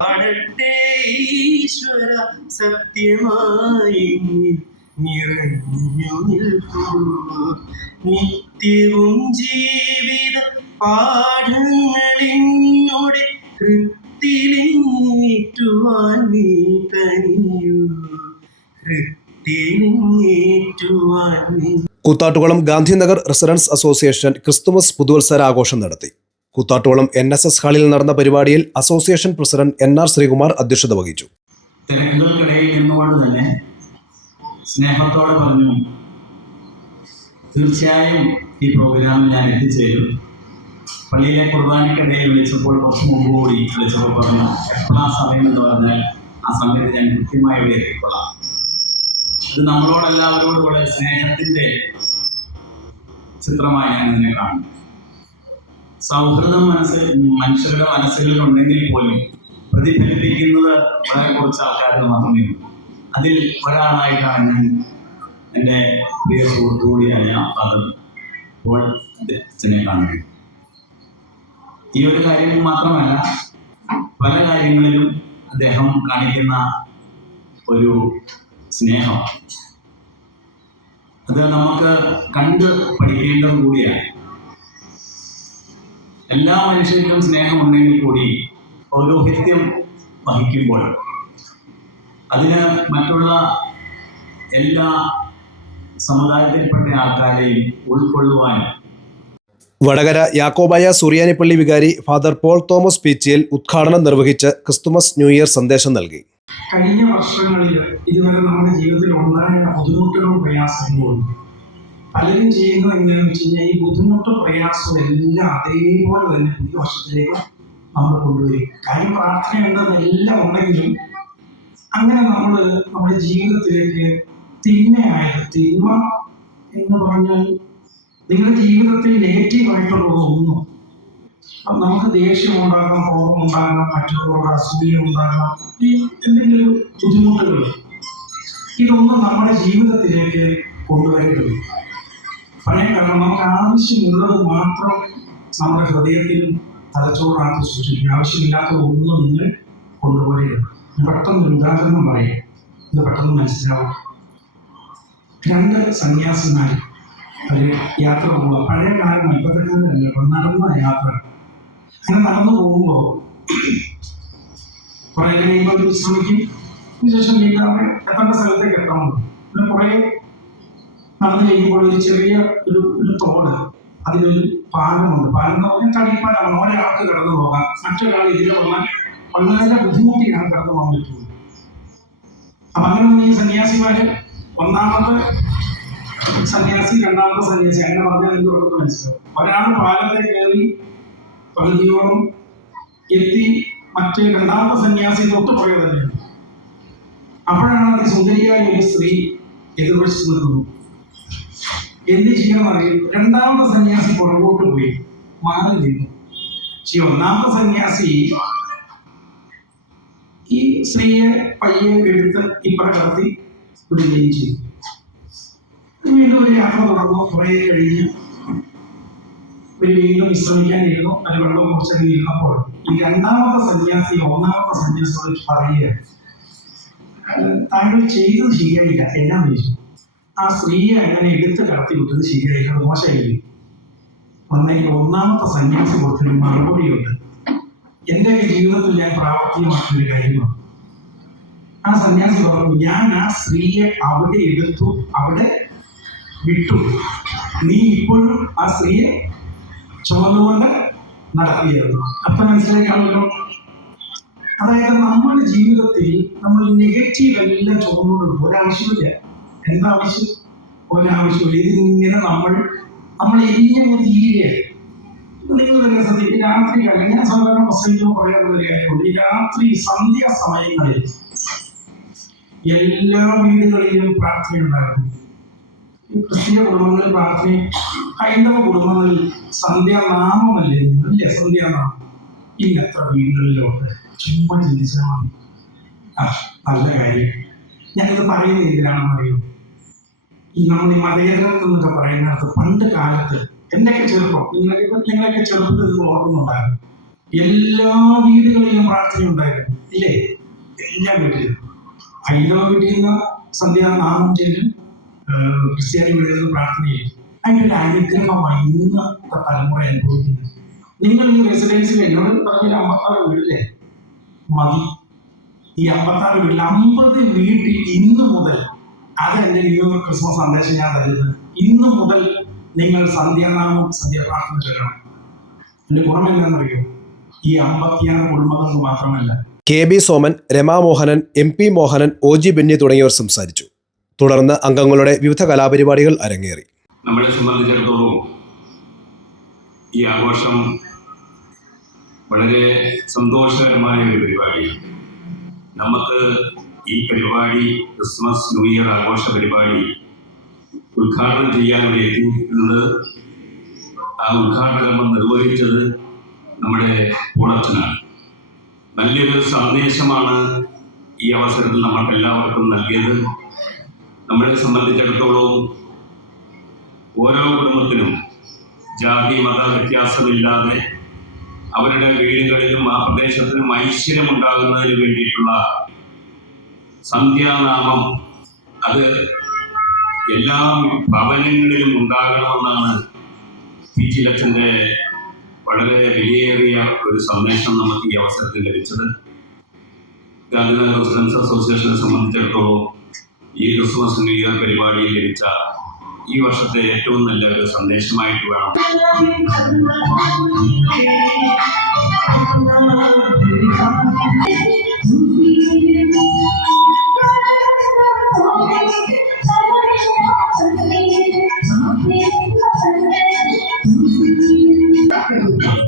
പാടട്ടെ ഈശ്വര സത്യമായി നിറഞ്ഞു നിത്യവും ജീവിത പാഠങ്ങളിങ്ങോടെ ഹൃത്തിലിങ്ങേറ്റുവാൻ നീ കനിയൂ. ഹൃത്തിലിങ്ങേറ്റുവാൻ Koothattukulam Gandhinagar residence association Christmas പുതുവത്സരാഘോഷം നടത്തി. കൂത്താട്ടുകുളം എൻ എസ് എസ് ഹാളിൽ നടന്ന പരിപാടിയിൽ association president N R Sreekumar അധ്യക്ഷത വഹിച്ചു. തിരക്കുകൾക്കിടയിൽ നിന്നുകൊണ്ട് തന്നെ സ്നേഹത്തോടെ പറഞ്ഞു തീർച്ചയായും ഈ പ്രോഗ്രാമിൽ ഞാൻ എത്തിച്ചേരും. പള്ളിയിലെ കുർബാനക്കിടയിൽ വിളിച്ചപ്പോൾ കുറച്ച് മുമ്പ് കൂടി വിളിച്ചപ്പോൾ പറഞ്ഞു എപ്പോഴാ സമയം എന്ന് പറഞ്ഞാൽ ആ സമയത്ത് ഞാൻ കൃത്യമായി ഇവിടെ എത്തിക്കൊള്ളാം. ഇത് നമ്മളോടെല്ലാവരോടും കൂടെ സ്നേഹത്തിന്റെ ചിത്രമായി ഞാൻ ഇതിനെ കാണുന്നു. സൗഹൃദം മനസ്സ് മനുഷ്യരുടെ മനസ്സുകളിൽ ഉണ്ടെങ്കിൽ പോലും പ്രതിഫലിപ്പിക്കുന്നത് വളരെ കുറച്ച് ആൾക്കാർക്ക് മാത്രമേ അതിൽ ഒരാളായിട്ടാണ് ഞാൻ എന്റെ പ്രിയ സുഹൃത്തു കൂടിയായ ഫാദർ ഇപ്പോൾ അച്ഛനെ കാണുന്നത്. ഈ ഒരു കാര്യം മാത്രമല്ല പല കാര്യങ്ങളിലും അദ്ദേഹം കാണിക്കുന്ന ഒരു സ്നേഹം. അത് നമുക്ക് കണ്ട് പഠിക്കേണ്ടത് കൂടിയാണ്. എല്ലാ മനുഷ്യരിലും സ്നേഹമുണ്ടെങ്കിൽ കൂടി പൗരോഹിത്യം വഹിക്കുമ്പോൾ അതിന് മറ്റുള്ള എല്ലാ സമുദായത്തിൽപ്പെട്ട ആൾക്കാരെയും ഉൾക്കൊള്ളുവാൻ വടകര യാക്കോബായ സുറിയാനിപ്പള്ളി വികാരി ഫാദർ പോൾ തോമസ് പീച്ചിയിൽ ഉദ്ഘാടനം നിർവഹിച്ച് ക്രിസ്തുമസ് ന്യൂ ഇയർ സന്ദേശം നൽകി. കഴിഞ്ഞ വർഷങ്ങളിൽ ഇതുവരെ നമ്മുടെ ജീവിതത്തിൽ ഉണ്ടായ ബുദ്ധിമുട്ടുകളും പ്രയാസങ്ങളും പലരും ചെയ്യുന്നത് എങ്ങനെയാണെന്ന് വെച്ച് കഴിഞ്ഞാൽ ഈ ബുദ്ധിമുട്ടും പ്രയാസവും എല്ലാം അതേപോലെ തന്നെ പുതിയ വർഷത്തിലേക്ക് നമ്മൾ കൊണ്ടുവരും. കാര്യം പ്രാർത്ഥനയുണ്ടെന്ന് എല്ലാം ഉണ്ടെങ്കിലും അങ്ങനെ നമ്മൾ നമ്മുടെ ജീവിതത്തിലേക്ക് തിന്മയായത് തിന്മ എന്ന് പറഞ്ഞാൽ നിങ്ങളുടെ ജീവിതത്തിൽ നെഗറ്റീവായിട്ടുള്ളത് ഒന്നും. നമുക്ക് ദേഷ്യം ഉണ്ടാകാം കോപം ഉണ്ടാകാം മറ്റുള്ളവരുടെ അസൂയ ഉണ്ടാകാം ഈ എന്തെങ്കിലും ബുദ്ധിമുട്ടുകൾ. ഇതൊന്നും നമ്മുടെ ജീവിതത്തിലേക്ക് കൊണ്ടുവരരുത്. പഴയ കാരണം നമുക്ക് ആവശ്യമുള്ളത് മാത്രം നമ്മുടെ ഹൃദയത്തിൽ തലച്ചോറാണ് സൂക്ഷിക്കുക. ആവശ്യമില്ലാത്ത ഒന്നും നിങ്ങൾ കൊണ്ടുപോയിരുന്നു പെട്ടെന്ന് ഒരു ഉദാഹരണം പറയാം. ഇത് പെട്ടെന്ന് മനസ്സിലാവും. രണ്ട് സന്യാസിമാർ ഒരു യാത്ര പോവുക പഴയ കാലം ഇപ്പോഴത്തെ നടന്ന യാത്ര. അങ്ങനെ നടന്നു പോകുമ്പോൾ കുറെ കഴിയുമ്പോൾ വിശ്രമിക്കും അതിനുശേഷം വീണ്ടും അവർ എത്തേണ്ട സ്ഥലത്തേക്ക് എത്താൻ പിന്നെ കുറെ നടന്നു കഴിയുമ്പോൾ ഒരു ചെറിയ ഒരു ഒരു തോട് അതിലൊരു പാലമുണ്ട് പാലം എന്ന് പറഞ്ഞാൽ തടിപ്പാലാണ് ഒരാൾക്ക് കടന്നു പോകാം മറ്റൊരാൾ ഇതിലെ വന്നാൽ വളരെ ബുദ്ധിമുട്ടിയാണ് കടന്നു പോകാൻ പറ്റുന്നത്. അപ്പൊ അങ്ങനെ ഈ സന്യാസിമാര് ഒന്നാമത്തെ സന്യാസി രണ്ടാമത്തെ സന്യാസി അങ്ങനെ പറഞ്ഞാൽ എനിക്ക് ഉറപ്പ് മനസ്സിലാവും? ഒരാൾ പാലത്തെ കയറി പകുതിയോളം എത്തി മറ്റേ രണ്ടാമത്തെ സന്യാസി തൊട്ട് പോയത് തന്നെയാണ്. അപ്പോഴാണ് അതിസുന്ദരിയായ ഒരു സ്ത്രീ എതിർവശത്ത് നിൽക്കുന്നു എന്ത് ചെയ്യണമെന്നറിയും രണ്ടാമത്തെ സന്യാസി പുറകോട്ട് പോയി മാറി നിന്നു. പക്ഷെ ഒന്നാമത്തെ സന്യാസി ഈ സ്ത്രീയെ പയ്യെ എടുത്ത് ഇപ്പറ കടത്തി വിടുകയും ചെയ്തു. വീണ്ടും ഒരു യാത്ര തുടർന്നു. കുറേ കഴിഞ്ഞ് ഒരു വീണ്ടും വിശ്രമിക്കാനിരുന്നു. അത് വെള്ളം കുറിച്ചൊക്കെ ഇരുന്നപ്പോൾ ഈ രണ്ടാമത്തെ സന്യാസി ഒന്നാമത്തെ സന്യാസിയോട് പറയുക "ഏഹ്, താങ്കൾ ചെയ്തത് ശരിയായില്ല. എന്നാ ചോദിച്ചു ആ സ്ത്രീയെ അങ്ങനെ എടുത്ത് കടത്തി വിട്ടത് ശരിയായില്ല അത് മോശമായില്ല? വന്നെങ്കിൽ ഒന്നാമത്തെ സന്യാസി കൊടുത്തൊരു മറുപടിയുണ്ട്. എന്റെ ജീവിതത്തിൽ ഞാൻ പ്രാവർത്തികമാക്കിയൊരു കാര്യമാണ്. ആ സന്യാസി പറഞ്ഞു ഞാൻ ആ സ്ത്രീയെ അവിടെ എടുത്തു അവിടെ വിട്ടു. നീ ഇപ്പോഴും ആ സ്ത്രീയെ ചുമന്നുകൊണ്ട് നടത്തിയിരുന്നു അപ്പൊ മനസ്സിലാക്കാണല്ലോ അതായത് നമ്മുടെ ജീവിതത്തിൽ നമ്മൾ നെഗറ്റീവ് എല്ലാം ചുമന്നുകൊണ്ട് ഒരാവശ്യമില്ല എന്താ ആവശ്യം ഒരാവശ്യമില്ല ഇതിങ്ങനെ നമ്മൾ നമ്മൾ എരിഞ്ഞങ്ങ് തീരുകയാണ് നിങ്ങൾ തന്നെ ശ്രദ്ധിക്കും. രാത്രി കാലം ഞാൻ സാധാരണ പ്രസംഗിക്കുമ്പോൾ പറയാനുള്ള കാര്യമുണ്ട്. ഈ രാത്രി സന്ധ്യാ സമയങ്ങളിൽ എല്ലാ വീടുകളിലും പ്രാർത്ഥനയുണ്ടായിരുന്നു ഈ ക്രിസ്തീയ കുടുംബങ്ങളിൽ പ്രാർത്ഥന ഹൈന്ദവ കുടുംബങ്ങളിൽ സന്ധ്യാനാമമല്ലേ? അല്ലേ സന്ധ്യാനാമം ഇല്ല. അത്ര വീടുകളിലുണ്ട്. ചുമ്മാ ചിന്തിച്ചാൽ മതി. ആ നല്ല കാര്യം. ഞാനിത് പറയുന്നത് എന്തിനാണെന്ന് അറിയോ ഈ നമ്മൾ ഈ മതേതരത്വം എന്നൊക്കെ പറയുന്നിടത്ത് പണ്ട് കാലത്ത് എന്റെയൊക്കെ ചെറുപ്പം? നിങ്ങളൊക്കെ നിങ്ങളൊക്കെ ചെറുപ്പത്തിൽ നിങ്ങൾ ഓർക്കുന്നുണ്ടായിരുന്നു? എല്ലാ വീടുകളിലും പ്രാർത്ഥന ഉണ്ടായിരുന്നു ഇല്ലേ? എല്ലാ വീട്ടിലും. ഹൈന്ദവ വീട്ടിൽ നിന്ന് സന്ധ്യ ചെല്ലും ക്രിസ്ത്യാനി വീടുകളിൽ നിന്ന് പ്രാർത്ഥനയില്ല അതിന്റെ ഒരു അനുഗ്രഹമായി ഇന്നത്തെ തലമുറ അനുഭവിക്കുന്നത് നിങ്ങൾ ഈ റെസിഡൻസിൽ എന്നോട് പറഞ്ഞ അമ്പത്താറ് വീടില്ലേ മതി. ഈ അമ്പത്താറ് വീട്ടിൽ അമ്പത് വീട്ടിൽ ഇന്ന് മുതൽ അത് എന്റെ ന്യൂ ഇയർ ക്രിസ്മസ് സന്ദേശം ഞാൻ തരുന്നത്. ഇന്ന് മുതൽ നിങ്ങൾ സന്ധ്യാനാമം സന്ധ്യാപ്രാർത്ഥന ചൊല്ലണം. എന്റെ ഗുണം എന്താണെന്നറിയോ? ഈ അമ്പത്തിയാറ് കുടുംബങ്ങൾക്ക് മാത്രമല്ല. K B Soman Ramamohanan M P Mohanan O G Benny തുടങ്ങിയവർ സംസാരിച്ചു. തുടർന്ന് അംഗങ്ങളുടെ വിവിധ കലാപരിപാടികൾ അരങ്ങേറി. നമ്മളെ സംബന്ധിച്ചിടത്തോളം ഈ ആഘോഷം വളരെ സന്തോഷകരമായ ഒരു പരിപാടിയാണ്. നമുക്ക് ഈ പരിപാടി ക്രിസ്മസ് ന്യൂ ഇയർ ആഘോഷ പരിപാടി ഉദ്ഘാടനം ചെയ്യാൻ വേണ്ടി എത്തിയിരിക്കുന്നത് ആ ഉദ്ഘാടന നിർവഹിച്ചത് നമ്മുടെ പൂളച്ചനാണ് നല്ലൊരു സന്ദേശമാണ് ഈ അവസരത്തിൽ നമ്മൾക്ക് എല്ലാവർക്കും നൽകിയത്. നമ്മളെ സംബന്ധിച്ചിടത്തോളം ഓരോ കുടുംബത്തിനും ജാതി മത വ്യത്യാസമില്ലാതെ അവരുടെ വീടുകളിലും ആ പ്രദേശത്തിനും ഐശ്വര്യം ഉണ്ടാകുന്നതിന് വേണ്ടിയിട്ടുള്ള സന്ധ്യാനാമം. അത് എല്ലാ ഭവനങ്ങളിലും ഉണ്ടാകണമെന്നാണ് പി ജി ലക്ഷന്റെ വളരെ വിലയേറിയ ഒരു സന്ദേശം നമുക്ക് ഈ അവസരത്തിൽ ലഭിച്ചത്. ഗാന്ധിനഗർ റെസിഡൻസ് അസോസിയേഷനെ സംബന്ധിച്ചിടത്തോളം ഈ ക്രിസ്മസ് ന്യൂ ഇയർ പരിപാടിയിൽ ലഭിച്ച ഈ വർഷത്തെ ഏറ്റവും നല്ല ഒരു സന്ദേശമായിട്ട് വേണം. Thank you.